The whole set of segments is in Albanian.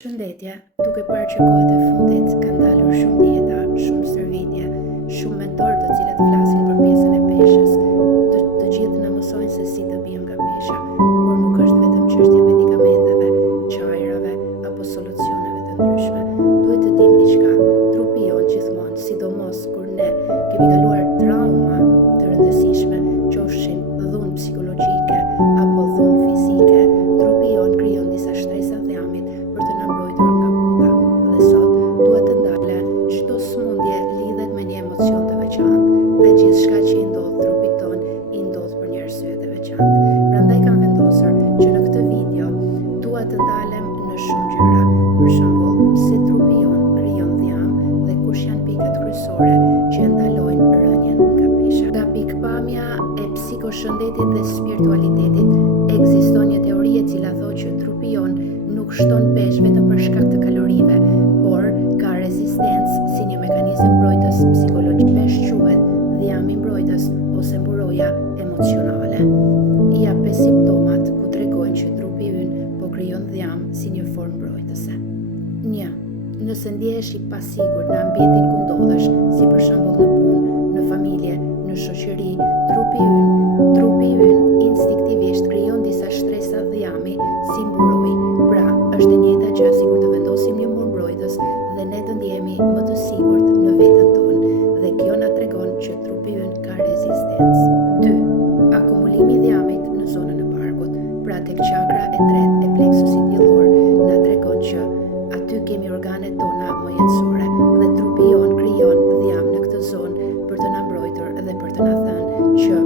Shëndetje, duke parë që kohët e fundit kanë dalur shumë dieta, shumë stërvitje, shumë mentorë të cilët flasin për pjesën e peshës, të gjithë na mësojnë se si të bijmë nga pesha, por nuk është vetëm çështje medikamenteve, çajrave apo solucioneve të ndryshme. Duhet të dimë diçka, trupi jon gjithmonë, sidomos kur ne kemi kaluar trauma të rëndësishme, qofshin dhunë psikologjike apo dhunë fizike, trupi jon krijon disa shtresa dhjamit për të na mbrojtur nga bota. Dhe sot duhet të ndalen çdo smundje lidhet me një emocion të veçantë dhe gjithçka që i ndodh trupit ton i ndodh për një arsye të veçantë. Prandaj kam vendosur që në këtë video dua të ndalem në shumë gjëra. Për shembull, pse trupi jon krijon dhjam dhe kush janë pikat kryesore që ndalojnë rënien nga pesha. Nga pikpamja e psikoshëndetit dhe spiritualitetit, ekziston një teori e cila thotë që trupi jon nuk shton peshë vetëm për shkak të kalorive, por ka rezistencë si një mekanizëm mbrojtës psikologjik. Peshë quhet dhjami mbrojtës ose mburoja emocionale. I jap 5 simptomat ku tregojnë që trupi ynë po krijon dhjam si një formë mbrojtëse. 1. Nëse ndihesh i pasigurt në ambientin ku ndodhesh, si për shembull në punë, në familje, në shoqëri, trupi ynë instinktivisht krijon disa shtresa dhjami si mburoj. Pra, është e njëjta gjë si kur të vendosim një mur mbrojtës dhe ne të ndihemi më të sigurt në veten tonë, dhe kjo na tregon që trupi ynë ka rezistencë. 2. Akumulimi i dhjamit në zonën e barkut, pra tek çakra e tretë e pleksusit diellor, na tregon që aty kemi organet tona më jetësore dhe trupi jon krijon dhjam në këtë zonë për të na mbrojtur dhe për të na thënë që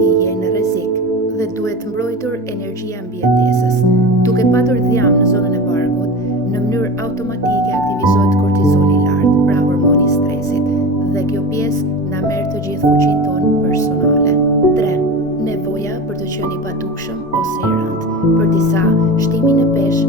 ti je në rrezik dhe duhet mbrojtur energjia mbijetesës. Duke patur dhjam në zonën e barkut, në mënyrë automatike aktivizohet kortizoli i lartë, pra hormoni i stresit, dhe kjo pjesë na merr të gjithë fuqinë tonë personale. 3. Nevoja për të qenë i padukshëm ose i rëndë. Për disa, shtimi në peshë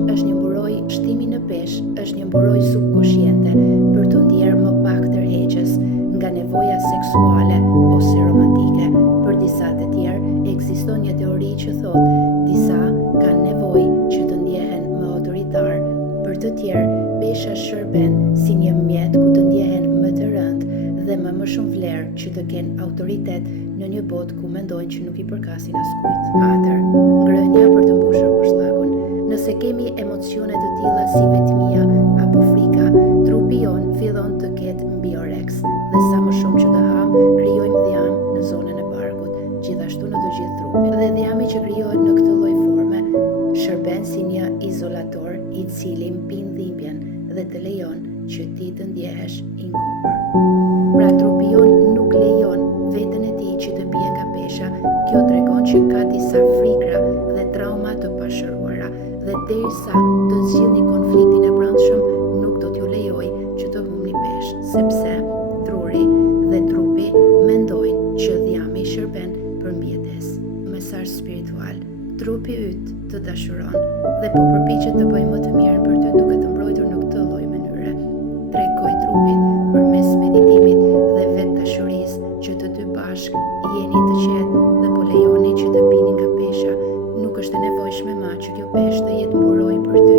është një mburoj subkonsciente për të ndjerë më pak tërheqës nga nevoja seksuale ose romantike. Për disa të tjerë, ekziston një teori që thotë disa kanë nevojë që të ndjehen më autoritar. Për të tjerë, pesha shërben si një mjet ku të ndjehen më të rëndë dhe më shumë vlerë që të kenë autoritet në një botë ku mendojnë që nuk i përkasin askujt. 4. Ngrënia për të mbushur kushllakun. Nëse kemi emocione të tilla si vetmia apo frika, trupi jon fillon të ketë mbioreks dhe sa më shumë që të ham, krijojmë dhjam në zonën e barkut, gjithashtu në të gjithë trupin. Dhe dhjami që krijohet në këtë lloj forme shërben si një izolator i cili mpin dhimbjen dhe të lejon që ti të ndjehesh i ngopur. Pra trupi jon nuk lejon veten e tij që të bie nga pesha. Kjo tregon që ka disa frikra dhe trauma të pashëruara dhe derisa të zgjidhni konfliktin e brendshëm, nuk do t'ju lejoj që të humni peshë, sepse truri dhe trupi mendojnë që dhjami shërben për mbijetesë. Mesazh spiritual. Trupi yt të dashuron dhe po përpiqet të bëjë më të mirën për ty duke të mbrojtur në këtë lloj mënyre. Tregoj trupit përmes meditimit dhe vetë dashurisë që të dy bashk jeni të qetë dhe po lejoni që të bini nga pesha. Nuk është e nevojshme më që kjo peshë të jetë mburoj për ty,